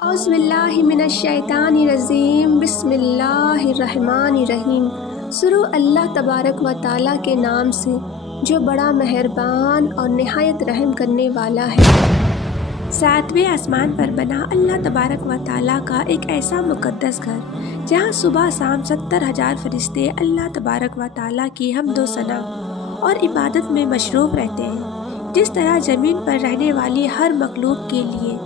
اعوذ باللہ من الشیطان الرجیم، بسم اللہ الرحمن الرحیم۔ شروع اللہ تبارک و تعالیٰ کے نام سے جو بڑا مہربان اور نہایت رحم کرنے والا ہے۔ ساتویں آسمان پر بنا اللہ تبارک و تعالیٰ کا ایک ایسا مقدس گھر جہاں صبح شام 70,000 فرشتے اللہ تبارک و تعالیٰ کی حمد و ثنا اور عبادت میں مشروف رہتے ہیں۔ جس طرح زمین پر رہنے والی ہر مخلوق کے لیے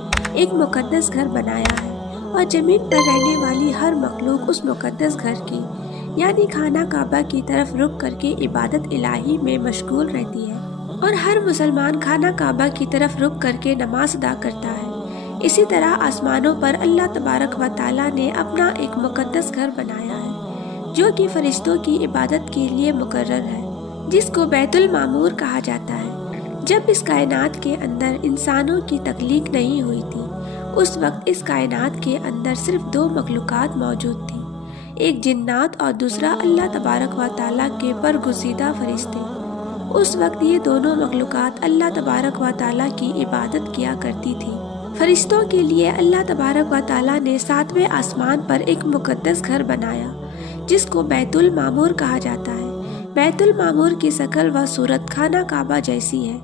ایک مقدس گھر بنایا ہے اور زمین پر رہنے والی ہر مخلوق اس مقدس گھر کی یعنی خانہ کعبہ کی طرف رخ کر کے عبادت الہی میں مشغول رہتی ہے، اور ہر مسلمان خانہ کعبہ کی طرف رخ کر کے نماز ادا کرتا ہے۔ اسی طرح آسمانوں پر اللہ تبارک و تعالیٰ نے اپنا ایک مقدس گھر بنایا ہے جو کہ فرشتوں کی عبادت کے لیے مقرر ہے، جس کو بیت المعمور کہا جاتا ہے۔ جب اس کائنات کے اندر انسانوں کی تخلیق نہیں ہوئی تھی، اس وقت اس کائنات کے اندر صرف دو مخلوقات موجود تھیں، ایک جنات اور دوسرا اللہ تبارک و تعالیٰ کے برگزیدہ فرشتے۔ اس وقت یہ دونوں مخلوقات اللہ تبارک و تعالیٰ کی عبادت کیا کرتی تھی۔ فرشتوں کے لیے اللہ تبارک و تعالیٰ نے ساتویں آسمان پر ایک مقدس گھر بنایا جس کو بیت المعمور کہا جاتا ہے۔ بیت المعمور کی شکل و صورت خانہ کعبہ جیسی ہے،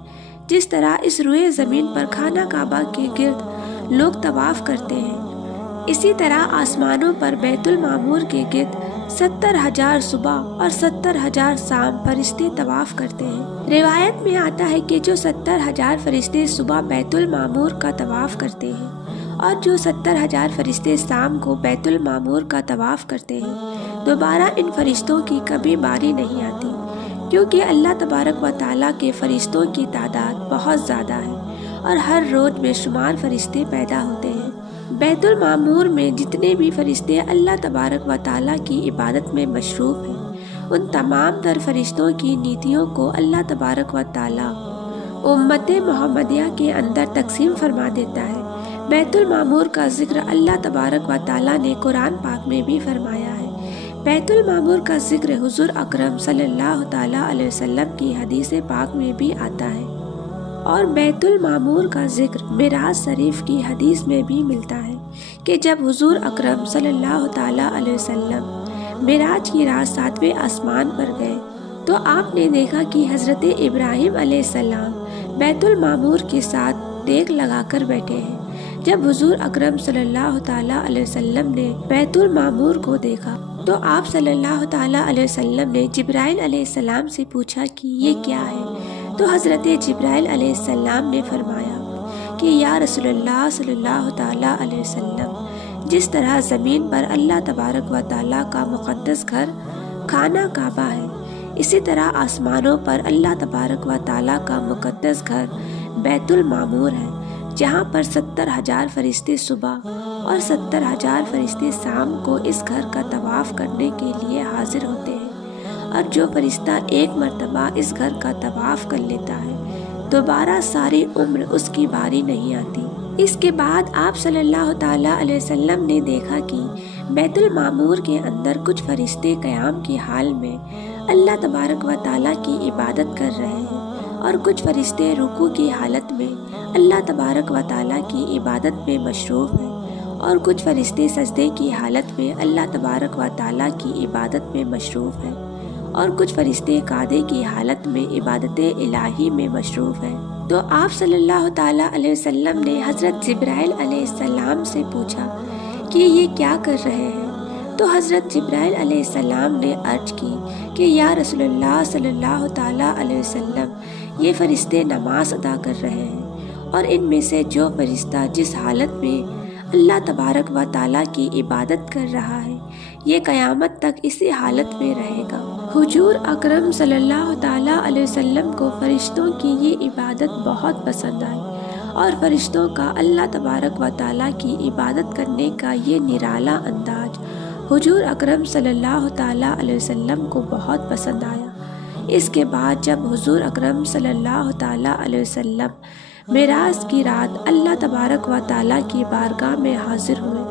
جس طرح اس روئے زمین پر خانہ کعبہ کے گرد لوگ طواف کرتے ہیں، اسی طرح آسمانوں پر بیت المعمور کے گرد 70,000 صبح اور 70,000 شام فرشتے طواف کرتے ہیں۔ روایت میں آتا ہے کہ جو 70,000 فرشتے صبح بیت المعمور کا طواف کرتے ہیں اور جو 70,000 فرشتے شام کو بیت المعمور کا طواف کرتے ہیں، دوبارہ ان فرشتوں کی کبھی باری نہیں آتی، کیونکہ اللہ تبارک و تعالیٰ کے فرشتوں کی تعداد بہت زیادہ ہے اور ہر روز بے شمار فرشتے پیدا ہوتے ہیں۔ بیت المعمور میں جتنے بھی فرشتے اللہ تبارک و تعالیٰ کی عبادت میں مشروف ہیں، ان تمام تر فرشتوں کی نیتیوں کو اللہ تبارک و تعالیٰ امت محمدیہ کے اندر تقسیم فرما دیتا ہے۔ بیت المعمور کا ذکر اللہ تبارک و تعالیٰ نے قرآن پاک میں بھی فرمایا ہے۔ بیت المعمور کا ذکر حضور اکرم صلی اللہ تعالیٰ علیہ وسلم کی حدیث پاک میں بھی آتا ہے، اور بیت المعمور کا ذکر معراج شریف کی حدیث میں بھی ملتا ہے کہ جب حضور اکرم صلی اللہ تعالیٰ علیہ وسلم معراج کی رات ساتویں آسمان پر گئے تو آپ نے دیکھا کہ حضرت ابراہیم علیہ السلام بیت المعمور کے ساتھ دیگ لگا کر بیٹھے ہیں۔ جب حضور اکرم صلی اللہ تعالیٰ علیہ وسلم نے بیت المعمور کو دیکھا تو آپ صلی اللہ تعالیٰ علیہ وسلم نے جبرائیل علیہ السلام سے پوچھا کہ یہ کیا ہے، تو حضرت جبرائیل علیہ السلام نے فرمایا کہ یا رسول اللہ صلی اللہ تعالیٰ علیہ وسلم، جس طرح زمین پر اللہ تبارک و تعالیٰ کا مقدس گھر خانہ کعبہ ہے، اسی طرح آسمانوں پر اللہ تبارک و تعالیٰ کا مقدس گھر بیت المعمور ہے، جہاں پر 70,000 فرشتے صبح اور 70,000 فرشتے شام کو اس گھر کا طواف کرنے کے لیے حاضر ہوتے ہیں، اور جو فرشتہ ایک مرتبہ اس گھر کا طواف کر لیتا ہے دوبارہ ساری عمر اس کی باری نہیں آتی۔ اس کے بعد آپ صلی اللہ تعالیٰ علیہ وسلم نے دیکھا کہ بیت المعمور کے اندر کچھ فرشتے قیام کی حال میں اللہ تبارک و تعالیٰ کی عبادت کر رہے ہیں، اور کچھ فرشتے رکوع کی حالت میں اللہ تبارک و تعالیٰ کی عبادت میں مشروف ہیں، اور کچھ فرشتے سجدے کی حالت میں اللہ تبارک و تعالیٰ کی عبادت میں مشروف ہیں، اور کچھ فرشتے قعدے کی حالت میں عبادت الہی میں مشروف ہیں۔ تو آپ صلی اللہ تعالیٰ علیہ وسلم نے حضرت جبرائیل علیہ السلام سے پوچھا کہ یہ کیا کر رہے ہیں، تو حضرت جبرائیل علیہ السلام نے عرض کی کہ یا رسول اللہ صلی اللہ تعالیٰ علیہ وسلم، یہ فرشتے نماز ادا کر رہے ہیں، اور ان میں سے جو فرشتہ جس حالت میں اللہ تبارک و تعالیٰ کی عبادت کر رہا ہے یہ قیامت تک اسی حالت میں رہے گا۔ حضور اکرم صلی اللہ تعالیٰ علیہ وسلم کو فرشتوں کی یہ عبادت بہت پسند آئی، اور فرشتوں کا اللہ تبارک و تعالیٰ کی عبادت کرنے کا یہ نرالا انداز حضور اکرم صلی اللہ تعالیٰ علیہ وسلم کو بہت پسند آیا۔ اس کے بعد جب حضور اکرم صلی اللہ تعالیٰ علیہ وسلم معراج کی رات اللہ تبارک و تعالیٰ کی بارگاہ میں حاضر ہوئے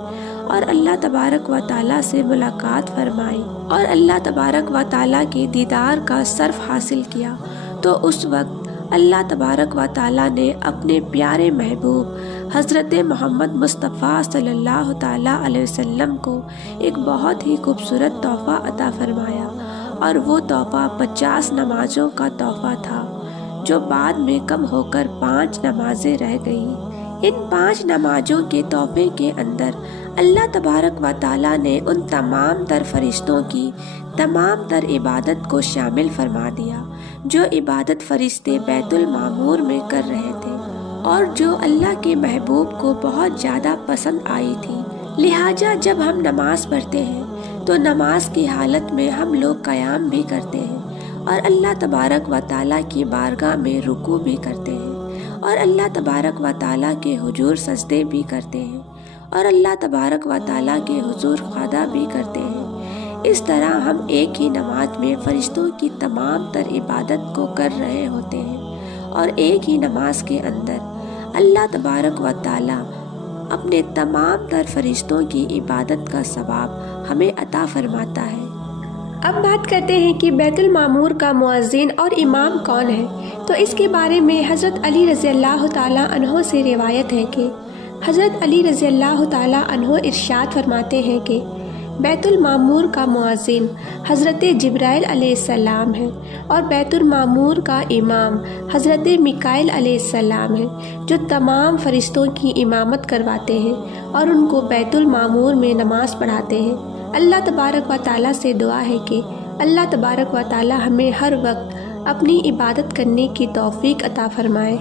اور اللہ تبارک و تعالیٰ سے ملاقات فرمائی اور اللہ تبارک و تعالیٰ کے دیدار کا شرف حاصل کیا، تو اس وقت اللہ تبارک و تعالیٰ نے اپنے پیارے محبوب حضرت محمد مصطفیٰ صلی اللہ تعالیٰ علیہ وسلم کو ایک بہت ہی خوبصورت تحفہ عطا فرمایا، اور وہ تحفہ 50 نمازوں کا تحفہ تھا، جو بعد میں کم ہو کر 5 نمازیں رہ گئیں۔ ان 5 نمازوں کے تحفے کے اندر اللہ تبارک و تعالیٰ نے ان تمام تر فرشتوں کی تمام تر عبادت کو شامل فرما دیا، جو عبادت فرشتے بیت المعمور میں کر رہے تھے، اور جو اللہ کے محبوب کو بہت زیادہ پسند آئی تھی۔ لہٰذا جب ہم نماز پڑھتے ہیں تو نماز کی حالت میں ہم لوگ قیام بھی کرتے ہیں، اور اللہ تبارک و تعالیٰ کی بارگاہ میں رکوع بھی کرتے ہیں، اور اللہ تبارک و تعالیٰ کے حضور سجدے بھی کرتے ہیں، اور اللہ تبارک و تعالیٰ کے حضور خدا بھی کرتے ہیں۔ اس طرح ہم ایک ہی نماز میں فرشتوں کی تمام تر عبادت کو کر رہے ہوتے ہیں، اور ایک ہی نماز کے اندر اللہ تبارک و تعالیٰ اپنے تمام تر فرشتوں کی عبادت کا ثواب ہمیں عطا فرماتا ہے۔ اب بات کرتے ہیں کہ بیت المعمور کا مؤذن اور امام کون ہے۔ تو اس کے بارے میں حضرت علی رضی اللہ تعالیٰ عنہ سے روایت ہے کہ حضرت علی رضی اللہ تعالیٰ عنہ ارشاد فرماتے ہیں کہ بیت المعمور کا مؤذن حضرت جبرائیل علیہ السلام ہے، اور بیت المعمور کا امام حضرت میکائیل علیہ السلام ہے، جو تمام فرشتوں کی امامت کرواتے ہیں اور ان کو بیت المعمور میں نماز پڑھاتے ہیں۔ اللہ تبارک و تعالیٰ سے دعا ہے کہ اللہ تبارک و تعالیٰ ہمیں ہر وقت اپنی عبادت کرنے کی توفیق عطا فرمائے۔